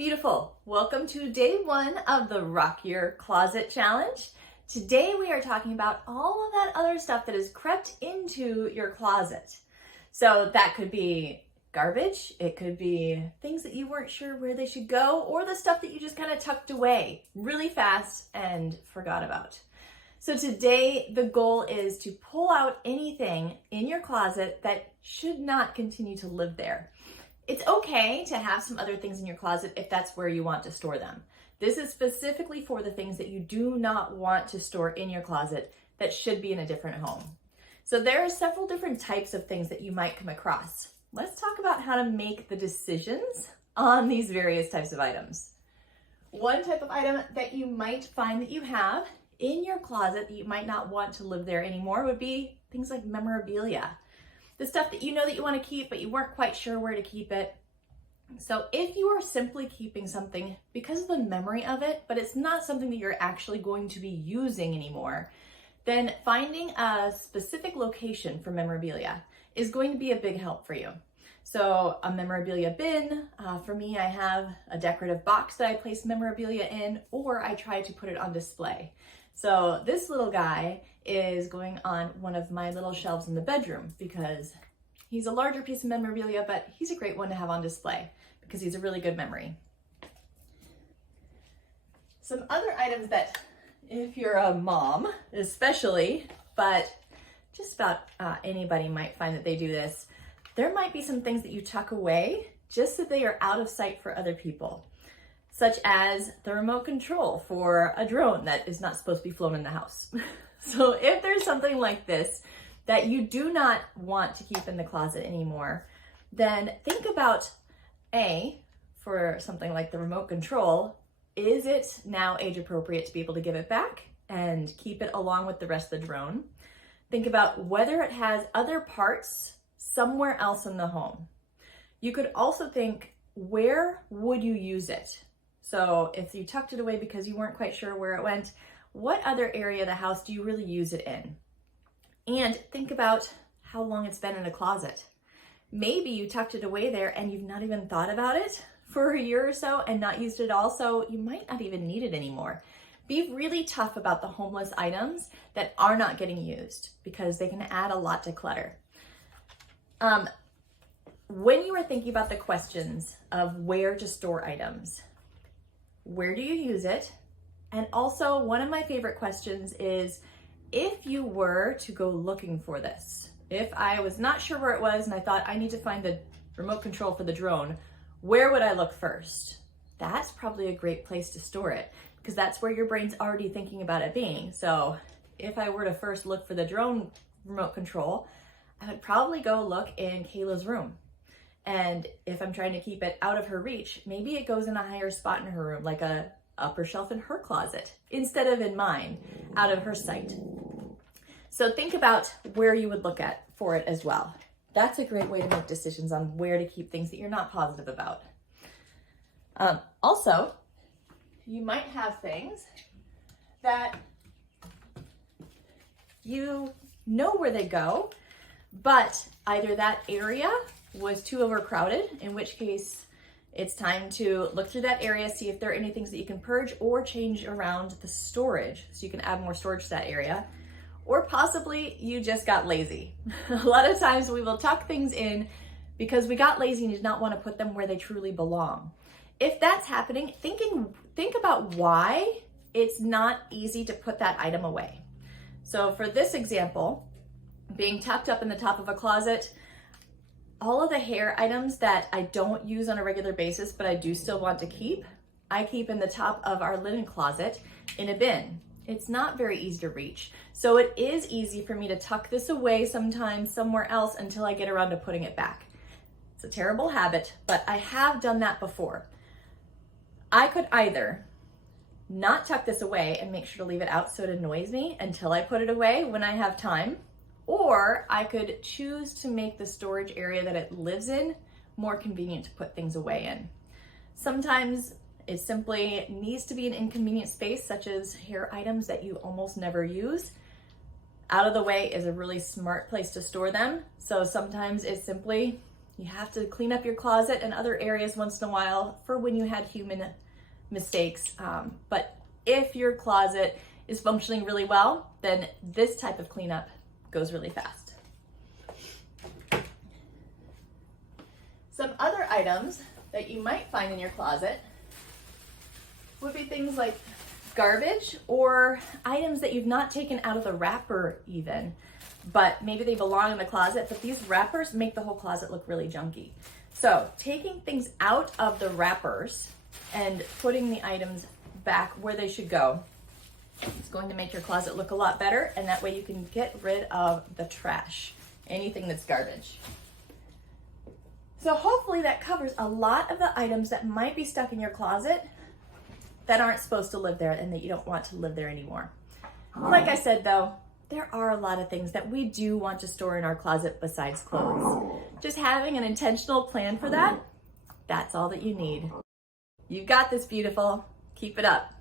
beautiful. Welcome to day one of the Rock Your Closet Challenge. Today we are talking about all of that other stuff that has crept into your closet. So that could be garbage, it could be things that you weren't sure where they should go, or the stuff that you just kind of tucked away really fast and forgot about. So today the goal is to pull out anything in your closet that should not continue to live there. It's okay to have some other things in your closet if that's where you want to store them. This is specifically for the things that you do not want to store in your closet that should be in a different home. So there are several different types of things that you might come across. Let's talk about how to make the decisions on these various types of items. One type of item that you might find that you have in your closet that you might not want to live there anymore would be things like memorabilia. The stuff that you know that you want to keep, but you weren't quite sure where to keep it. So if you are simply keeping something because of the memory of it, but it's not something that you're actually going to be using anymore, then finding a specific location for memorabilia is going to be a big help for you. So a memorabilia bin, for me, I have a decorative box that I place memorabilia in, or I try to put it on display. So this little guy is going on one of my little shelves in the bedroom because he's a larger piece of memorabilia, but he's a great one to have on display because he's a really good memory. Some other items that, if you're a mom especially, but just about anybody might find that they do this, there might be some things that you tuck away just so they are out of sight for other people, such as the remote control for a drone that is not supposed to be flown in the house. So if there's something like this that you do not want to keep in the closet anymore, then think about for something like the remote control, is it now age appropriate to be able to give it back and keep it along with the rest of the drone? Think about whether it has other parts somewhere else in the home. You could also think, where would you use it? So if you tucked it away because you weren't quite sure where it went, what other area of the house do you really use it in? And think about how long it's been in a closet. Maybe you tucked it away there and you've not even thought about it for a year or so and not used it all, so you might not even need it anymore. Be really tough about the homeless items that are not getting used because they can add a lot to clutter. When you are thinking about the questions of where to store items, where do you use it? And also, one of my favorite questions is, if you were to go looking for this, if I was not sure where it was and I thought I need to find the remote control for the drone, where would I look first? That's probably a great place to store it because that's where your brain's already thinking about it being. So if I were to first look for the drone remote control, I would probably go look in Kayla's room. And if I'm trying to keep it out of her reach, maybe it goes in a higher spot in her room, like a upper shelf in her closet, instead of in mine, out of her sight. So think about where you would look at for it as well. That's a great way to make decisions on where to keep things that you're not positive about. Also, you might have things that you know where they go, but either that area was too overcrowded, in which case it's time to look through that area, see if there are any things that you can purge or change around the storage so you can add more storage to that area. Or possibly you just got lazy. A lot of times we will tuck things in because we got lazy and did not want to put them where they truly belong. If that's happening, think about why it's not easy to put that item away. So for this example, being tucked up in the top of a closet, all of the hair items that I don't use on a regular basis, but I do still want to keep, I keep in the top of our linen closet in a bin. It's not very easy to reach. So it is easy for me to tuck this away sometimes somewhere else until I get around to putting it back. It's a terrible habit, but I have done that before. I could either not tuck this away and make sure to leave it out so it annoys me until I put it away when I have time, or I could choose to make the storage area that it lives in more convenient to put things away in. Sometimes it simply needs to be an inconvenient space, such as hair items that you almost never use. Out of the way is a really smart place to store them. So sometimes it's simply You have to clean up your closet and other areas once in a while for when you had human mistakes. But if your closet is functioning really well, then this type of cleanup goes really fast. Some other items that you might find in your closet would be things like garbage or items that you've not taken out of the wrapper even, but maybe they belong in the closet, but these wrappers make the whole closet look really junky. So taking things out of the wrappers and putting the items back where they should go is going to make your closet look a lot better, and that way you can get rid of the trash, anything that's garbage. So hopefully that covers a lot of the items that might be stuck in your closet that aren't supposed to live there and that you don't want to live there anymore. Like I said though, there are a lot of things that we do want to store in our closet besides clothes. Just having an intentional plan for that, that's all that you need. You got this, beautiful. Keep it up.